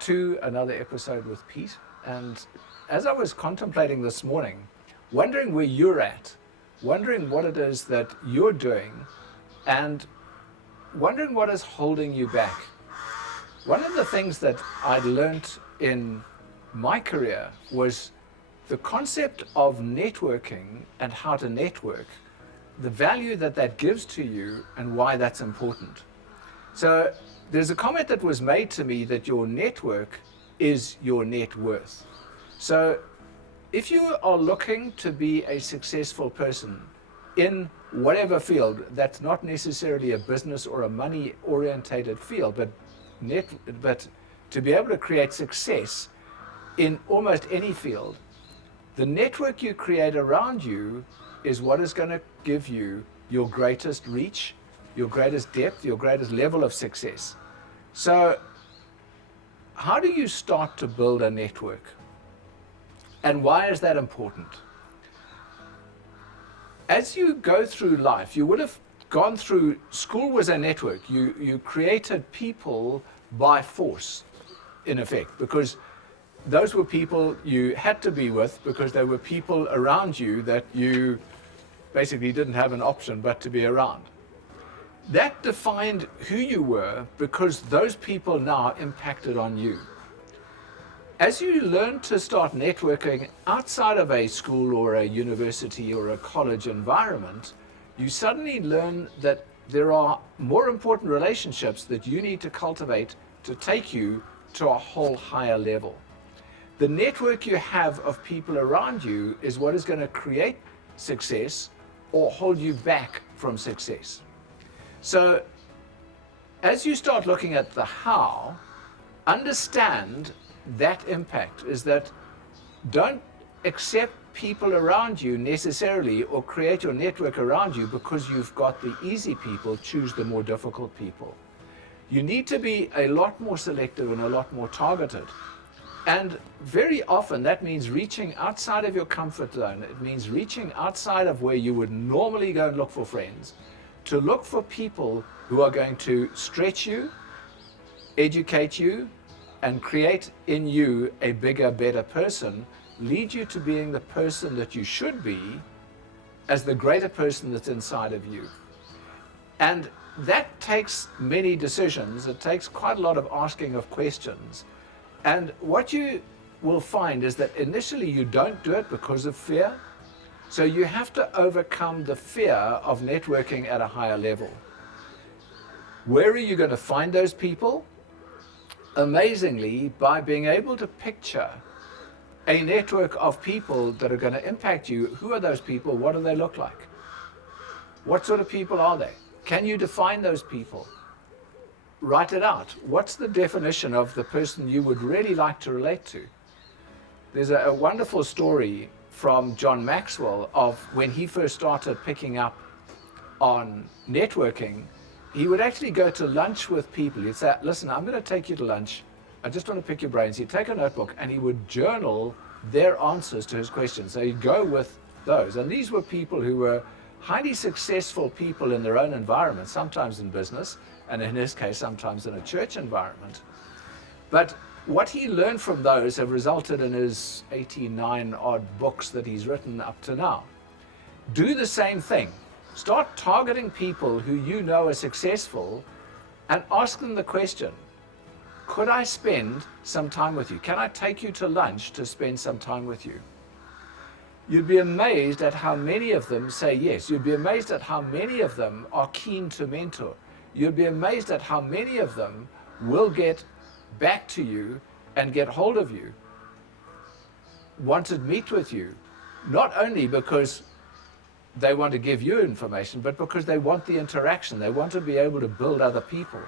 to another episode with Pete. And as I was contemplating this morning, wondering where you're at, wondering what it is that you're doing, and wondering what is holding you back. One of the things that I learned in my career was the concept of networking and how to network, the value that that gives to you and why that's important. So there's a comment that was made to me that your network is your net worth. So if you are looking to be a successful person in whatever field, that's not necessarily a business or a money orientated field, but to be able to create success in almost any field, the network you create around you is what is going to give you your greatest reach, your greatest depth, your greatest level of success. So how do you start to build a network? And why is that important? As you go through life, you would have gone through, school was a network. You created people by force, in effect, because those were people you had to be with because they were people around you that you basically didn't have an option but to be around. That defined who you were because those people now impacted on you. As you learn to start networking outside of a school or a university or a college environment, you suddenly learn that there are more important relationships that you need to cultivate to take you to a whole higher level. The network you have of people around you is what is going to create success or hold you back from success. So as you start looking at the how, understand that impact is that don't accept people around you necessarily or create your network around you because you've got the easy people. Choose the more difficult people. You need to be a lot more selective and a lot more targeted. And very often that means reaching outside of your comfort zone. It means reaching outside of where you would normally go and look for friends, to look for people who are going to stretch you, educate you, and create in you a bigger, better person, lead you to being the person that you should be as the greater person that's inside of you. And that takes many decisions. It takes quite a lot of asking of questions. And what you will find is that initially you don't do it because of fear. So you have to overcome the fear of networking at a higher level. Where are you going to find those people? Amazingly, by being able to picture a network of people that are going to impact you. Who are those people? What do they look like? What sort of people are they? Can you define those people? Write it out. What's the definition of the person you would really like to relate to? There's a wonderful story from John Maxwell of when he first started picking up on networking. He would actually go to lunch with people. He'd say, listen, I'm going to take you to lunch. I just want to pick your brains. He'd take a notebook and he would journal their answers to his questions. So he'd go with those. And these were people who were highly successful people in their own environment, sometimes in business, and in his case, sometimes in a church environment. But what he learned from those have resulted in his 89 odd books that he's written up to now. Do the same thing. Start targeting people who you know are successful and ask them the question, could I spend some time with you? Can I take you to lunch to spend some time with you? You'd be amazed at how many of them say yes. You'd be amazed at how many of them are keen to mentor. You'd be amazed at how many of them will get back to you and get hold of you, want to meet with you, not only because they want to give you information, but because they want the interaction. They want to be able to build other people.